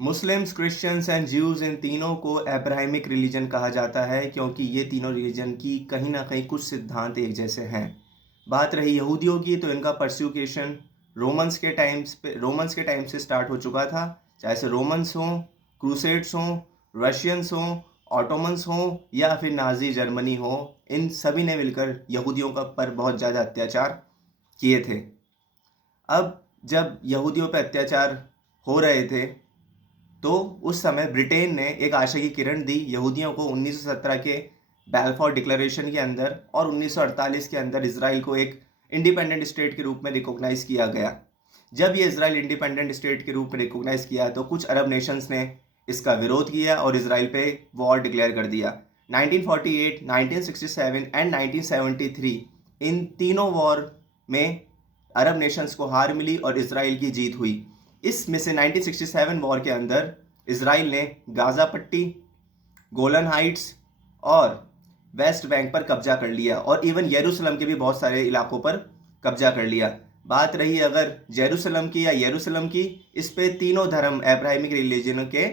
Muslims, Christians and Jews इन तीनों को Abrahamic religion कहा जाता है क्योंकि ये तीनों रिलीजन की कहीं ना कहीं कुछ सिद्धांत एक जैसे हैं। बात रही यहूदियों की तो इनका परसिक्यूशन रोमन्स के टाइम से स्टार्ट हो चुका था। चाहे से रोमन्स हों, क्रूसेड्स हों, रशियंस हों, ऑटोमन्स हों या फिर नाजी जर्मनी हो, इन सभी ने मिलकर यहूदियों का पर बहुत ज़्यादा अत्याचार किए थे। अब जब यहूदियों पर अत्याचार हो रहे थे तो उस समय ब्रिटेन ने एक आशा की किरण दी यहूदियों को 1917 के बैलफोर डिक्लेरेशन के अंदर, और 1948 के अंदर इसराइल को एक इंडिपेंडेंट स्टेट के रूप में रिकॉग्नाइज किया गया। जब ये इसराइल इंडिपेंडेंट स्टेट के रूप में रिकॉग्नाइज किया तो कुछ अरब नेशंस ने इसका विरोध किया और इसराइल पे वॉर डिक्लेयर कर दिया। 1948, 1967 एंड 1973 इन तीनों वॉर में अरब नेशंस को हार मिली और इसराइल की जीत हुई। इसमें से 1967 वॉर के अंदर इसराइल ने गाज़ा पट्टी, गोलन हाइट्स और वेस्ट बैंक पर कब्जा कर लिया और इवन यरूशलेम के भी बहुत सारे इलाकों पर कब्जा कर लिया। बात रही अगर जेरूसलम की या यरूशलेम की, इस पे तीनों धर्म अब्राहमिक रिलीजन के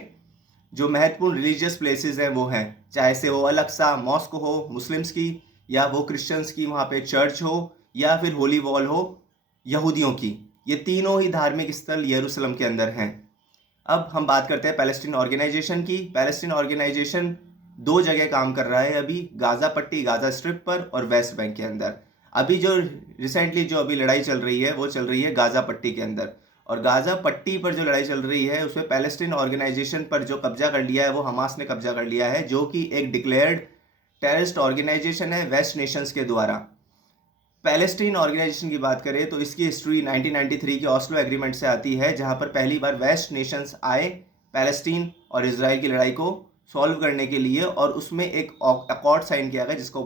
जो महत्वपूर्ण रिलीजियस प्लेसेस हैं वो हैं, चाहे से वो अल-अक्सा मॉस्क हो मुस्लिम्स की, या वो क्रिश्चियंस की वहाँ पे चर्च हो, या फिर होली वॉल हो यहूदियों की। ये तीनों ही धार्मिक स्थल यरूशलेम के अंदर हैं। अब हम बात करते हैं पैलेस्टीन ऑर्गेनाइजेशन की। पैलेस्टीन ऑर्गेनाइजेशन दो जगह काम कर रहा है अभी, गाज़ा पट्टी, गाज़ा स्ट्रिप पर और वेस्ट बैंक के अंदर। अभी जो रिसेंटली जो अभी लड़ाई चल रही है वो चल रही है गाज़ा पट्टी के अंदर, और गाज़ा पट्टी पर जो लड़ाई चल रही है उसमें पैलेस्टीन ऑर्गेनाइजेशन पर जो कब्जा कर लिया है वो हमास ने कब्जा कर लिया है, जो कि एक डिक्लेयर्ड टेररिस्ट ऑर्गेनाइजेशन है वेस्ट नेशंस के द्वारा। पैलेस्टीन ऑर्गेनाइजेशन की बात करें तो इसकी हिस्ट्री 1993 के ऑस्लो एग्रीमेंट से आती है, जहां पर पहली बार वेस्ट नेशंस आए पैलेस्टीन और इसराइल की लड़ाई को सॉल्व करने के लिए, और उसमें एक अकॉर्ड साइन किया गया जिसको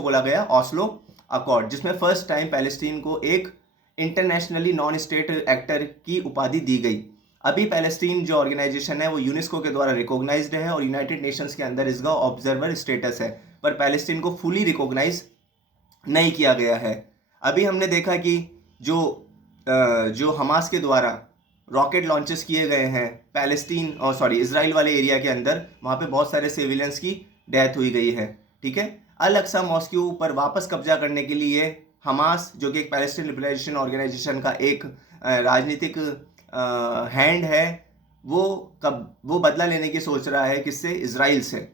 बोला गया ऑस्लो अकॉर्ड, जिसमें फर्स्ट टाइम पैलेस्टीन को एक इंटरनेशनली नॉन स्टेट एक्टर की उपाधि दी गई। अभी पैलेस्टीन जो ऑर्गेनाइजेशन है वो यूनेस्को के द्वारा रिकॉग्नाइज्ड है और यूनाइटेड नेशंस के अंदर इसका ऑब्जर्वर स्टेटस है, पर पैलेस्टीन को फुली रिकॉग्नाइज नहीं किया गया है। अभी हमने देखा कि जो हमास के द्वारा रॉकेट लॉन्चेस किए गए हैं इसराइल वाले एरिया के अंदर, वहाँ पे बहुत सारे सिविलियंस की डेथ हुई गई है। ठीक है, अल-अक्सा मॉस्क्यू पर वापस कब्जा करने के लिए हमास, जो कि एक पैलेस्टीन लिबरेशन ऑर्गेनाइजेशन का एक राजनीतिक हैंड है, वो बदला लेने की सोच रहा है किससे? इसराइल से।